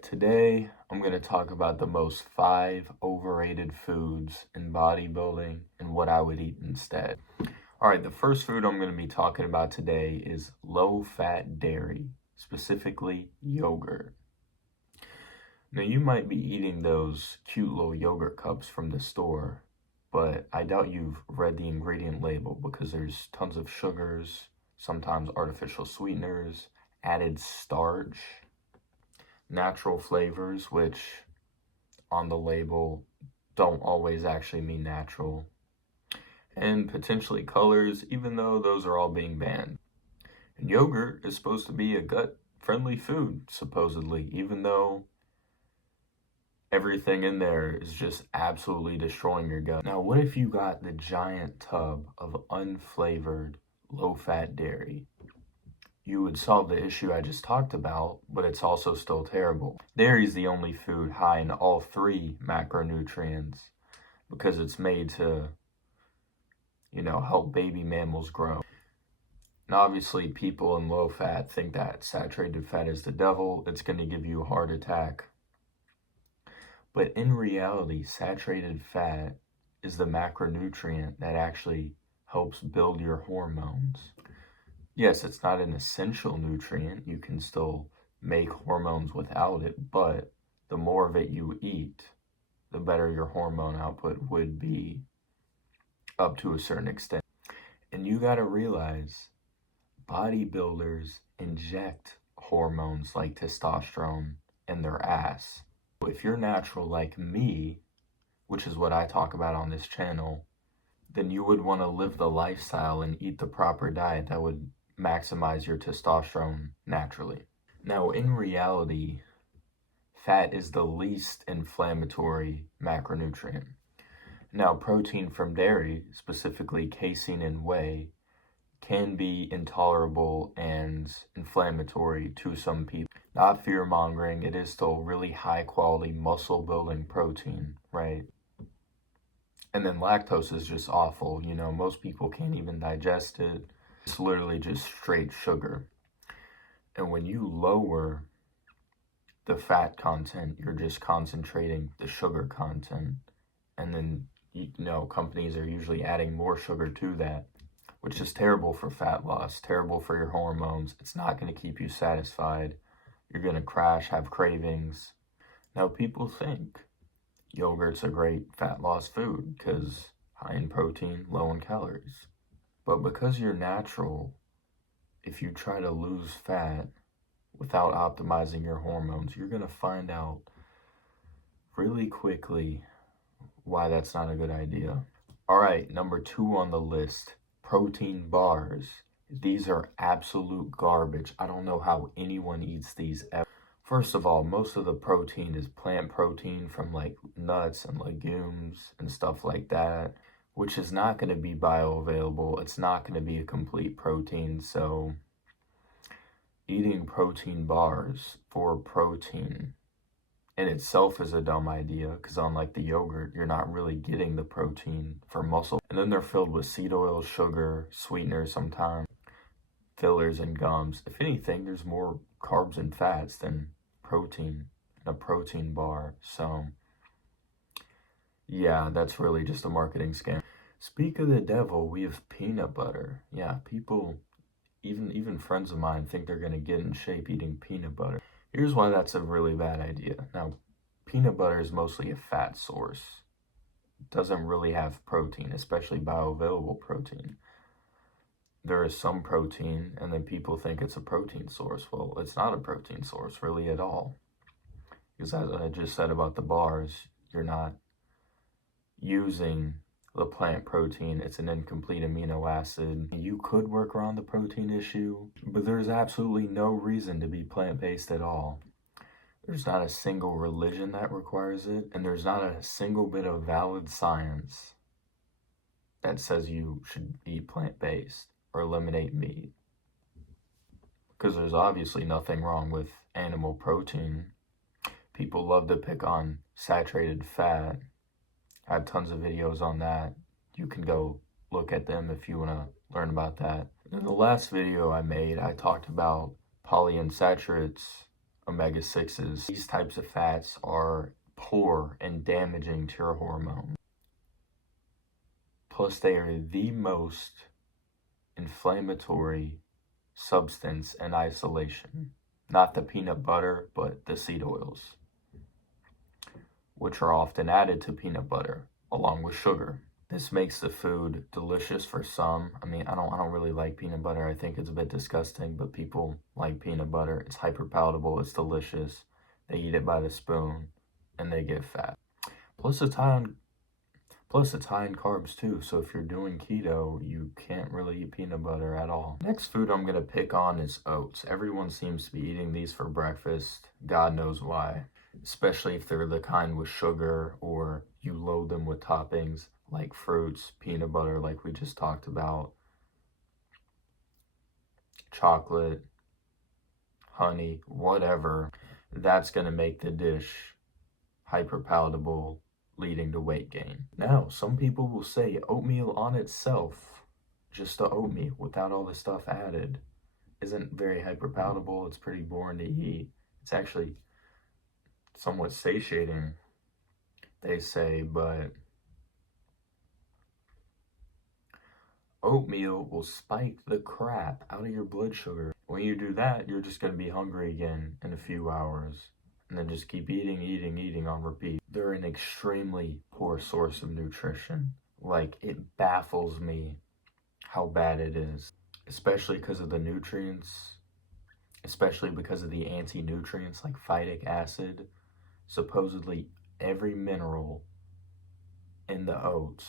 Alright, today I'm going to talk about the most 5 overrated foods in bodybuilding and what I would eat instead. Alright, the first food I'm going to be talking about today is low-fat dairy, specifically yogurt. Now you might be eating those cute little yogurt cups from the store, but I doubt you've read the ingredient label because there's tons of sugars, sometimes artificial sweeteners, added starch, natural flavors, which on the label don't always actually mean natural, and potentially colors, even though those are all being banned. And yogurt is supposed to be a gut-friendly food, supposedly, even though everything in there is just absolutely destroying your gut. Now, what if you got the giant tub of unflavored, low-fat dairy? You would solve the issue I just talked about, but it's also still terrible. Dairy is the only food high in all 3 macronutrients because it's made to, help baby mammals grow. And obviously, people in low fat think that saturated fat is the devil. It's going to give you a heart attack. But in reality, saturated fat is the macronutrient that actually helps build your hormones. Yes, it's not an essential nutrient. You can still make hormones without it, but the more of it you eat, the better your hormone output would be up to a certain extent. And you got to realize bodybuilders inject hormones like testosterone in their ass. If you're natural like me, which is what I talk about on this channel, then you would want to live the lifestyle and eat the proper diet that would maximize your testosterone naturally. Now, in reality, fat is the least inflammatory macronutrient. Now, protein from dairy, specifically casein and whey, can be intolerable and inflammatory to some people. Not fear-mongering, it is still really high-quality muscle-building protein, right? And then lactose is just awful. Most people can't even digest it. It's literally just straight sugar. And when you lower the fat content, you're just concentrating the sugar content. And then, companies are usually adding more sugar to that, which is terrible for fat loss, terrible for your hormones. It's not going to keep you satisfied. You're going to crash, have cravings. Now, people think yogurt's a great fat loss food because high in protein, low in calories. But because you're natural, if you try to lose fat without optimizing your hormones, you're going to find out really quickly why that's not a good idea. All right, number 2 on the list, protein bars. These are absolute garbage. I don't know how anyone eats these ever. First of all, most of the protein is plant protein from like nuts and legumes and stuff like that, which is not going to be bioavailable. It's not going to be a complete protein. So eating protein bars for protein in itself is a dumb idea because unlike the yogurt, you're not really getting the protein for muscle. And then they're filled with seed oil, sugar, sweeteners sometimes, fillers, and gums. If anything, there's more carbs and fats than protein in a protein bar. So yeah, that's really just a marketing scam. Speak of the devil, we have peanut butter. Yeah, people, even friends of mine, think they're going to get in shape eating peanut butter. Here's why that's a really bad idea. Now, peanut butter is mostly a fat source. It doesn't really have protein, especially bioavailable protein. There is some protein, and then people think it's a protein source. Well, it's not a protein source really at all. Because as I just said about the bars, you're not using the plant protein. It's an incomplete amino acid. You could work around the protein issue, but there's absolutely no reason to be plant-based at all. There's not a single religion that requires it, and there's not a single bit of valid science that says you should eat plant-based or eliminate meat. Because there's obviously nothing wrong with animal protein. People love to pick on saturated fat. I have tons of videos on that. You can go look at them if you want to learn about that. In the last video I made, I talked about polyunsaturates omega-6s. These types of fats are poor and damaging to your hormones. Plus, they are the most inflammatory substance in isolation. Not the peanut butter, but the seed oils, which are often added to peanut butter along with sugar. This makes the food delicious for some. I mean, I don't really like peanut butter. I think it's a bit disgusting, but people like peanut butter. It's hyper palatable. It's delicious. They eat it by the spoon, and they get fat. Plus, it's high in carbs too. So if you're doing keto, you can't really eat peanut butter at all. Next food I'm gonna pick on is oats. Everyone seems to be eating these for breakfast. God knows why. Especially if they're the kind with sugar, or you load them with toppings like fruits, peanut butter like we just talked about, chocolate, honey, whatever. That's going to make the dish hyper palatable, leading to weight gain. Now, some people will say oatmeal on itself, just the oatmeal without all the stuff added, isn't very hyper palatable. It's pretty boring to eat. It's actually somewhat satiating, they say, but oatmeal will spike the crap out of your blood sugar. When you do that, you're just going to be hungry again in a few hours, and then just keep eating on repeat. They're an extremely poor source of nutrition. Like, it baffles me how bad it is, especially because of the nutrients, especially because of the anti-nutrients like phytic acid. Supposedly every mineral in the oats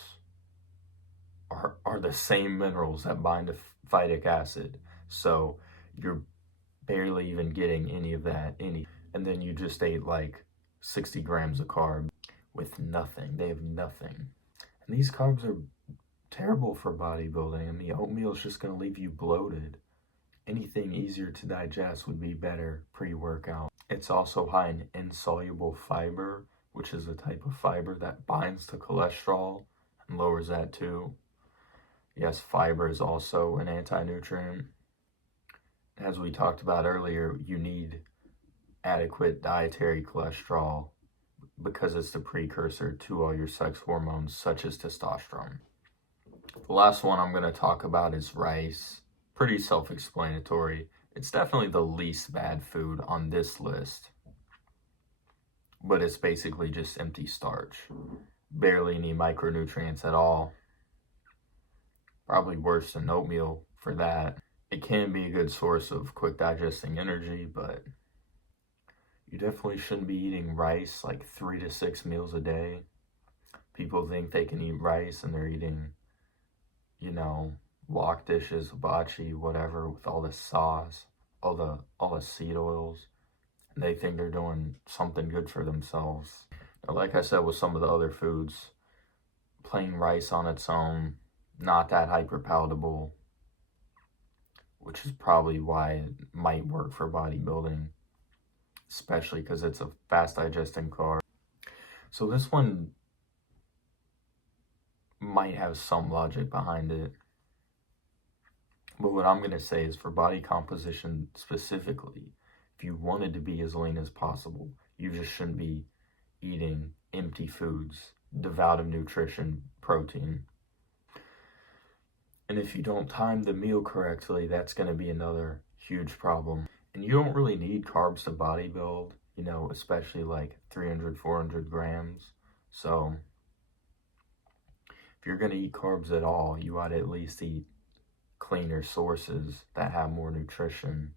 are the same minerals that bind to phytic acid. So you're barely even getting any of that. And then you just ate like 60 grams of carbs with nothing. They have nothing. And these carbs are terrible for bodybuilding. And the oatmeal is just going to leave you bloated. Anything easier to digest would be better pre-workout. It's also high in insoluble fiber, which is a type of fiber that binds to cholesterol and lowers that too. Yes, fiber is also an anti-nutrient. As we talked about earlier, you need adequate dietary cholesterol because it's the precursor to all your sex hormones, such as testosterone. The last one I'm going to talk about is rice. Pretty self-explanatory. It's definitely the least bad food on this list, but it's basically just empty starch. Barely any micronutrients at all. Probably worse than oatmeal for that. It can be a good source of quick digesting energy, but you definitely shouldn't be eating rice like 3 to 6 meals a day. People think they can eat rice and they're eating, wok dishes, hibachi, whatever, with all the sauce, all the seed oils. And they think they're doing something good for themselves. Now, like I said with some of the other foods, plain rice on its own, not that hyper palatable, which is probably why it might work for bodybuilding, especially because it's a fast digesting carb. So this one might have some logic behind it. But what I'm going to say is, for body composition specifically, if you wanted to be as lean as possible, you just shouldn't be eating empty foods, devoid of nutrition, protein. And if you don't time the meal correctly, that's going to be another huge problem. And you don't really need carbs to bodybuild, especially like 300, 400 grams. So if you're going to eat carbs at all, you ought to at least eat cleaner sources that have more nutrition.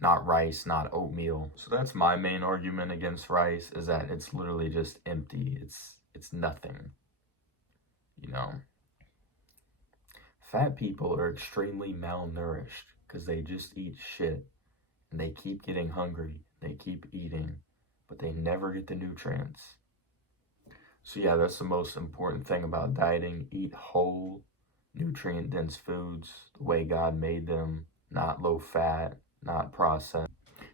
Not rice, not oatmeal. So that's my main argument against rice, is that it's literally just empty. It's nothing. Fat people are extremely malnourished because they just eat shit and they keep getting hungry. They keep eating, but they never get the nutrients. So yeah, that's the most important thing about dieting. Eat whole, nutrient-dense foods the way God made them, not low fat, not processed,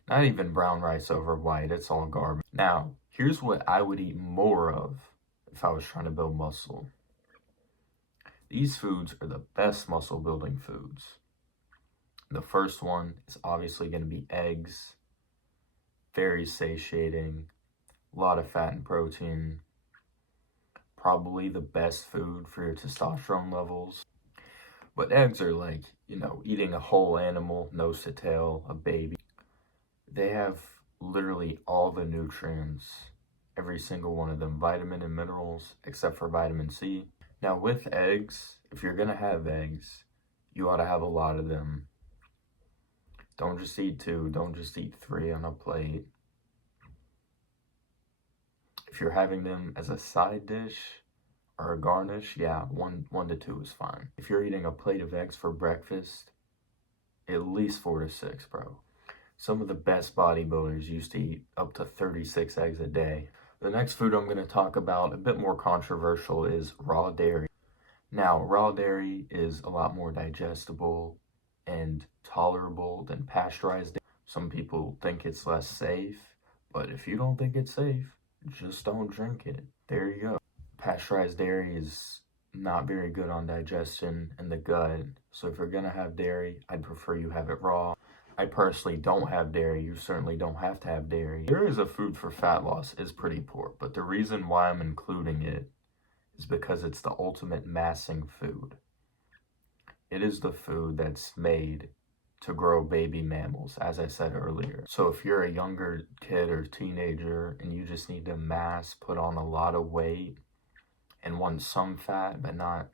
not even brown rice over white. It's all garbage. Now, here's what I would eat more of if I was trying to build muscle. These foods are the best muscle building foods. The first one is obviously going to be eggs. very satiating, a lot of fat and protein, probably the best food for your testosterone levels. But eggs are like, eating a whole animal, nose to tail, a baby. They have literally all the nutrients, every single one of them, vitamin and minerals, except for vitamin C. Now with eggs, if you're gonna have eggs, you ought to have a lot of them. Don't just eat 2, don't just eat 3 on a plate. If you're having them as a side dish or a garnish, yeah, one to 2 is fine. If you're eating a plate of eggs for breakfast, at least 4 to 6, bro. Some of the best bodybuilders used to eat up to 36 eggs a day. The next food I'm going to talk about, a bit more controversial, is raw dairy. Now, raw dairy is a lot more digestible and tolerable than pasteurized dairy. Some people think it's less safe, but if you don't think it's safe, just don't drink it. There you go. Pasteurized dairy is not very good on digestion and the gut. So if you're going to have dairy, I'd prefer you have it raw. I personally don't have dairy. You certainly don't have to have dairy. Dairy as a food for fat loss is pretty poor, but the reason why I'm including it is because it's the ultimate massing food. It is the food that's made to grow baby mammals, as I said earlier. So if you're a younger kid or teenager and you just need to mass, put on a lot of weight, and want some fat, but not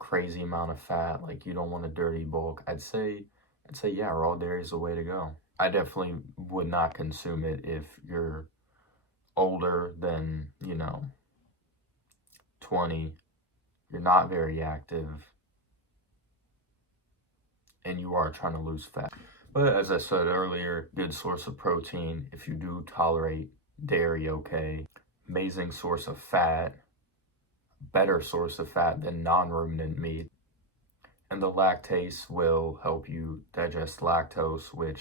crazy amount of fat, like you don't want a dirty bulk, I'd say, yeah, raw dairy is the way to go. I definitely would not consume it if you're older than, 20, you're not very active, and you are trying to lose fat. But as I said earlier, good source of protein if you do tolerate dairy, okay. Amazing source of fat, better source of fat than non-ruminant meat. And the lactase will help you digest lactose, which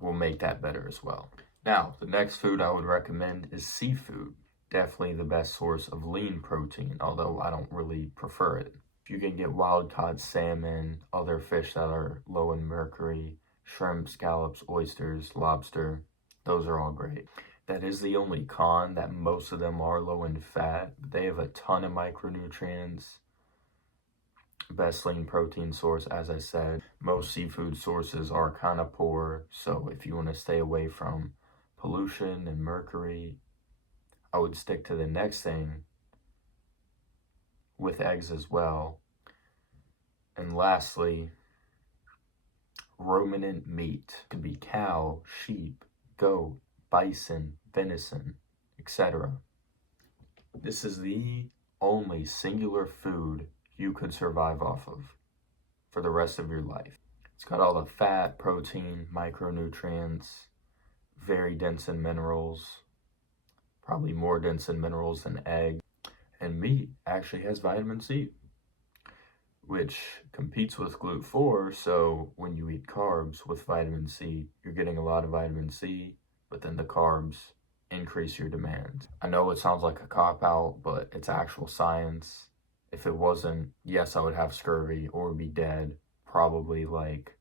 will make that better as well. Now, the next food I would recommend is seafood. Definitely the best source of lean protein, although I don't really prefer it. If you can get wild-caught salmon, other fish that are low in mercury, shrimp, scallops, oysters, lobster, those are all great. That is the only con, that most of them are low in fat. They have a ton of micronutrients. Best lean protein source, as I said. Most seafood sources are kind of poor, so if you want to stay away from pollution and mercury, I would stick to the next thing with eggs as well. And lastly, ruminant meat. It could be cow, sheep, goat, bison, venison, etc. This is the only singular food you could survive off of for the rest of your life. It's got all the fat, protein, micronutrients, very dense in minerals, probably more dense in minerals than egg. And meat actually has vitamin C, which competes with GLUT4, so when you eat carbs with vitamin C, you're getting a lot of vitamin C, but then the carbs increase your demand. I know it sounds like a cop-out, but it's actual science. If it wasn't, yes, I would have scurvy or be dead probably like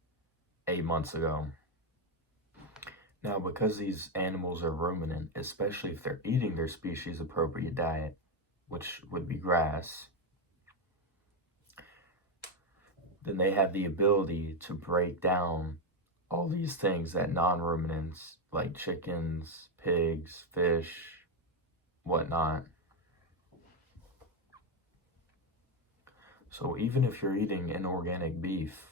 8 months ago. Now, because these animals are ruminant, especially if they're eating their species appropriate diet, which would be grass, then they have the ability to break down all these things that non-ruminants like chickens, pigs, fish, whatnot. So even if you're eating inorganic beef,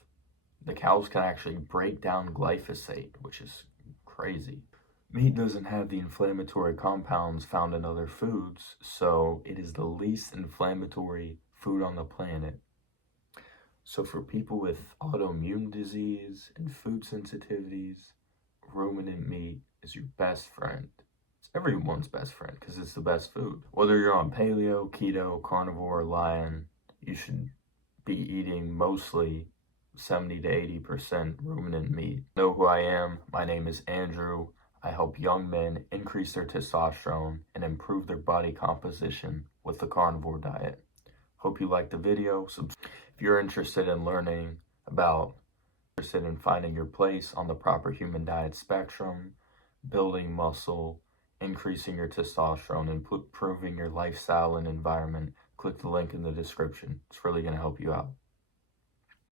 the cows can actually break down glyphosate, which is crazy. Meat doesn't have the inflammatory compounds found in other foods, so it is the least inflammatory food on the planet. So for people with autoimmune disease and food sensitivities, ruminant meat is your best friend. It's everyone's best friend because it's the best food. Whether you're on paleo, keto, carnivore, or lion, you should be eating mostly 70 to 80% ruminant meat. Know who I am? My name is Andrew. I help young men increase their testosterone and improve their body composition with the carnivore diet. Hope you liked the video. If you're interested in learning about interested in finding your place on the proper human diet spectrum, building muscle, increasing your testosterone, and improving your lifestyle and environment, click the link in the description. It's really going to help you out.